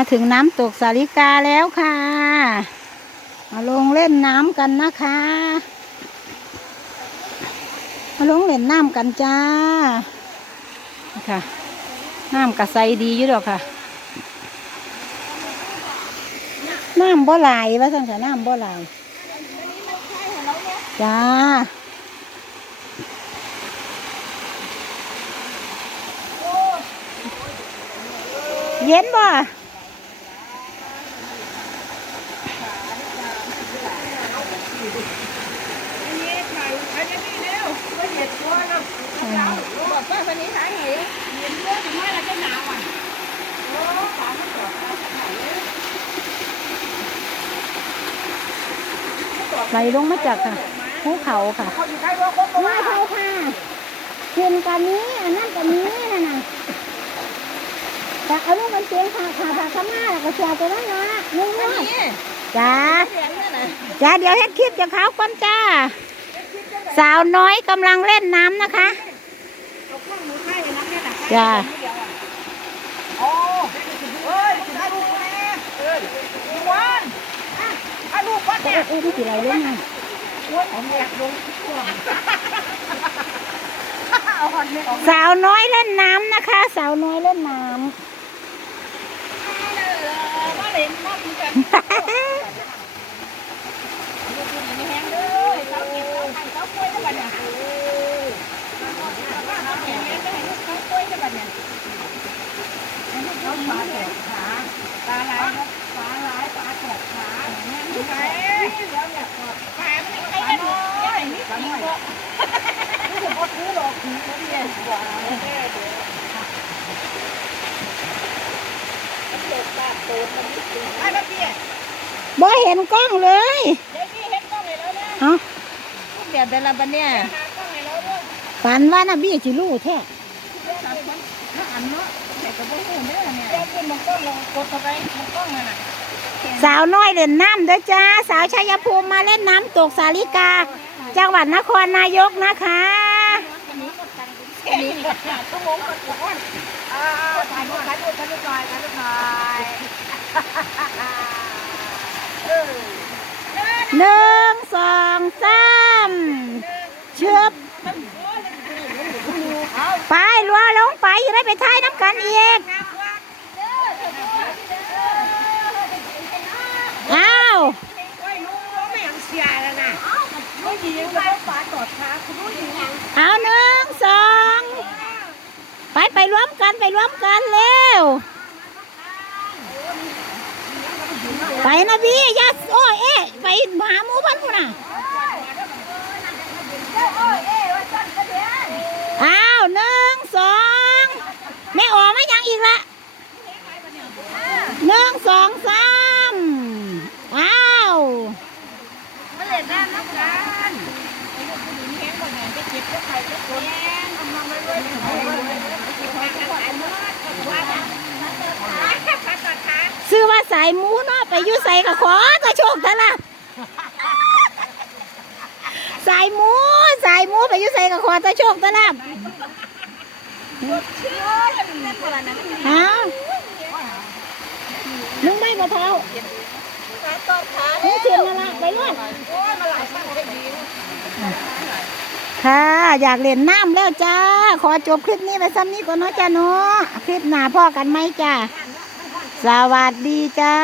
มาถึงน้ำตกสาริกาแล้วค่ะ มาลงเล่นน้ำกันนะคะ มาลงเล่นน้ำกันจ้านี่ค่ะน้ำกระใสดีอยู่ดอกค่ะน้ำบ่หลายว่าสั่งค่ะน้ำบ่หลายจ้าเย็นบ่ ไหลลงมาจากค่ะภูเขาค่ะไม่ใช่ค่ะกินกันนี้อันนั้นกันนี้นะน่ะแต่เอาลูกมันเสียงค่ะค่ะค่ะข้ามาแล้วก็เสียตัวนั้นนะนี่นี่จ้าจ้าเดี๋ยวเฮ็ดคลิปจะเขาก่อนจ้า สาวน้อยกำลังเล่นน้ำนะคะ จ้าโอ้เฮ้ยถ่ายรูปแม่เออดูวันถ่ายรูปวันเอ๊ะเนี่ยเอ๊ะที่สิไหลลงมาผมอยากลงเอาหอนเนี่ยออกสาวน้อยเล่นน้ำนะคะ สาวน้อยเล่นน้มาเล่นน้ำกันำ มีแห้งเลยเขาเก็บเขาทำเขากล้วยได้ป่ะเนี่ยเขาแข็งแล้วเขากล้วยได้ป่ะเนี่ยเขาปลาแขกขาปลาไหลปลาไหลปลาแขกขาดูไหมแล้วเนี่ยปลาไม่ใช่กันเลยนี่ปลาหน่อยนี่จะพอซื้อหรอกถือเขาเรียนกว่าไอ้เมื่อกี้ บ่เห็นกล้องเลยเดี๋ยวพี่เห็นกล้องเลยแล้วนะเอ้าเดี๋ยวแต่ละบันเนี่ยฝันว่าน่ะบี้จิรู้แท้อันเนาะแต่ก็บ่ฮู้เด้อเนี่ยเดี๋ยวขึ้นมันกล้องลงกดเข้าไปมันกล้องนั่นน่ะสาวน้อยเล่นน้ำเด้อจ้า สาวชัยภูมิมาเล่นน้ำตกสาลิกา จังหวัดนครนายกนะคะอั นนี้ชั่วโมงกว่าอ่าถ่ายรูปถ่ายรูปถ่ายรูปหน่อยถ่ายรูปหน่อยเออหนึ่งสองสามเชือบไปลัวลงไปจะได้ไปท้ายน้ำกันอีกอ้าวโอ้ยลูกไม่ยังเสียแล้วนะลูกหญิงก็ฝาตอดขาคุณลูกหญิงเอาหนึ่งสอง ไปไปรวมกันไปรวมกันเร็วไปนะพี่อยาโอ้เอ๊ไปหาหมูพันพุ่นน่ะอ้าวหนึ่งสองไม่ออกไม่ยังอีกละหนึ่งสองสามอ้าว มาเล่นน้ำน้ำกันแข็งกว่าแหนไปเก็บเจ้าไข่เจ้าคนทำมาไม่ด้วยว่าจะขาตัดขา ซื้อว่าสายหมูเนาะไปอยู่ใส่กับขอตะโชคตะละสายหมูสายหมูไปอยู่ใส่กับขอตะโชคตะละเชื่อเล่นคนละนั้นฮะมึงไม่มาเท้าขาตัดขามึงเสียนมาละไปรวดโอ้ยมาหลายสั่งให้ดีค่ะ อยากเล่นน้ำแล้วจ้า ขอจบคลิปนี้ไปซ้ำนี้ก่อนเนาะจ้าเนาะคลิปหน้าพ่อกันไหมจ้า สวัสดีจ้า